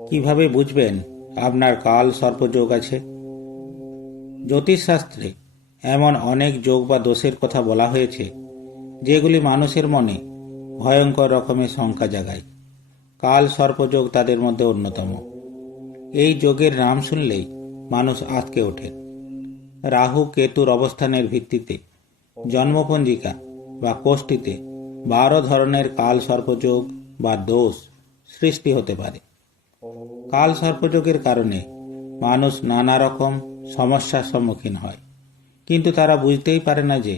কিভাবে বুঝবেন আপনার কাল সর্পযোগ আছে? জ্যোতিষশাস্ত্রে এমন অনেক যোগ বা দোষের কথা বলা হয়েছে যেগুলি মানুষের মনে ভয়ঙ্কর রকমের শঙ্কা জাগায়। কাল সর্পযোগ তাদের মধ্যে অন্যতম। এই যোগের নাম শুনলেই মানুষ আঁতকে ওঠে। রাহু কেতুর অবস্থানের ভিত্তিতে জন্মপঞ্জিকা বা কোষ্ঠীতে 12 ধরনের কাল সর্পযোগ বা দোষ সৃষ্টি হতে পারে। কাল সর্পযোগের কারণে মানুষ নানা রকম সমস্যার সম্মুখীন হয়, কিন্তু তারা বুঝতেই পারে না যে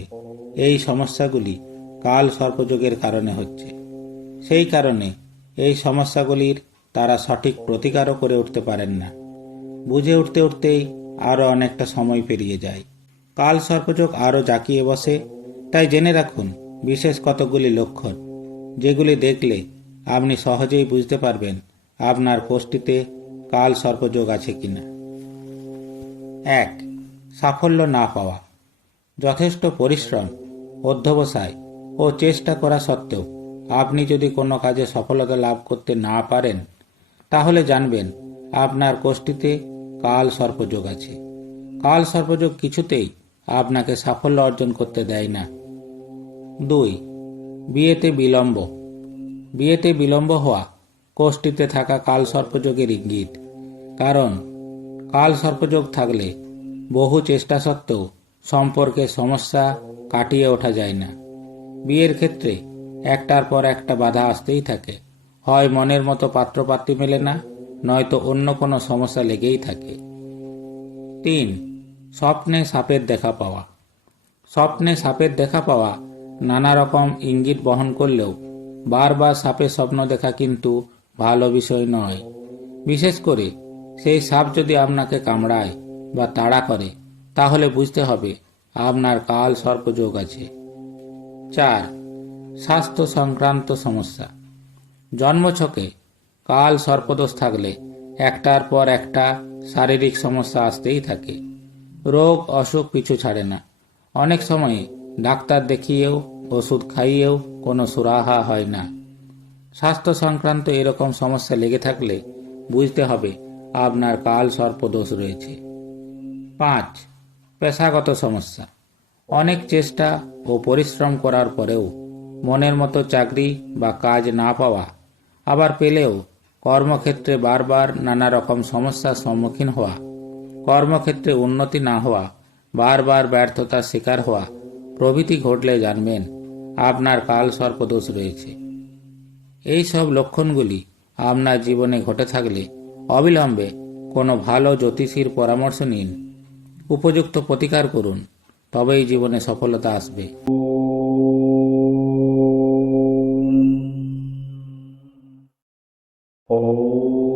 এই সমস্যাগুলি কাল সর্পযোগের কারণে হচ্ছে। সেই কারণে এই সমস্যাগুলির তারা সঠিক প্রতিকারও করে উঠতে পারেন না। বুঝে উঠতে উঠতেই আরও অনেকটা সময় পেরিয়ে যায়। কাল সর্পযোগ আরও জাঁকিয়ে বসে। তাই জেনে রাখুন বিশেষ কতগুলি লক্ষণ, যেগুলি দেখলে আপনি সহজেই বুঝতে পারবেন আপনার কোষ্ঠীতে কাল সর্পযোগ আছে কিনা। 1. সাফল্য না পাওয়া। যথেষ্ট পরিশ্রম, অধ্যবসায় ও চেষ্টা করা সত্ত্বেও আপনি যদি কোনো কাজে সফলতা লাভ করতে না পারেন, তাহলে জানবেন আপনার কোষ্ঠীতে কাল সর্পযোগ আছে। কাল সর্পযোগ কিছুতেই আপনাকে সাফল্য অর্জন করতে দেয় না। 2. বিয়েতে বিলম্ব। বিয়েতে বিলম্ব হওয়া কোষ্ঠীতে থাকা কাল সর্পযোগের ইঙ্গিত। কারণ কাল সর্পযোগ থাকলে বহু চেষ্টা সত্ত্বেও সম্পর্কের সমস্যা কাটিয়ে ওঠা যায় না। বিয়ের ক্ষেত্রে একটার পর একটা বাধা আসতেই থাকে। হয় মনের মতো পাত্রপাত্রী মেলে না, নয়তো অন্য কোনো সমস্যা লেগেই থাকে। 3. স্বপ্নে সাপের দেখা পাওয়া। স্বপ্নে সাপের দেখা পাওয়া নানা রকম ইঙ্গিত বহন করলেও বারবার সাপের স্বপ্ন দেখা কিন্তু ভালো বিষয় নয়। বিশেষ করে সেই সাপ যদি আপনাকে কামড়ায় বা তাড়া করে, তাহলে বুঝতে হবে আপনার কাল সর্পযোগ আছে। 4. স্বাস্থ্য সংক্রান্ত সমস্যা। জন্মছকে কাল সর্পদোষ থাকলে একটার পর একটা শারীরিক সমস্যা আসতেই থাকে। রোগ অসুখ পিছু ছাড়ে না। অনেক সময়ে ডাক্তার দেখিয়েও ওষুধ খাইয়েও কোনো সুরাহা হয় না। স্বাস্থ্য সংক্রান্ত এরকম সমস্যা লেগে থাকলে বুঝতে হবে আপনার কাল সর্পদোষ রয়েছে। 5. পেশাগত সমস্যা। অনেক চেষ্টা ও পরিশ্রম করার পরেও মনের মতো চাকরি বা কাজ না পাওয়া, আবার পেলেও কর্মক্ষেত্রে বারবার নানা রকম সমস্যার সম্মুখীন হওয়া, কর্মক্ষেত্রে উন্নতি না হওয়া, বারবার ব্যর্থতার শিকার হওয়া প্রভৃতি ঘটলে জানবেন আপনার কাল সর্পদোষ রয়েছে। এই সব লক্ষণগুলি আপনার জীবনে ঘটে থাকলে অবিলম্বে কোনো ভালো জ্যোতিষীর পরামর্শ নিন, উপযুক্ত প্রতিকার করুন, তবেই জীবনে সফলতা আসবে। ॐ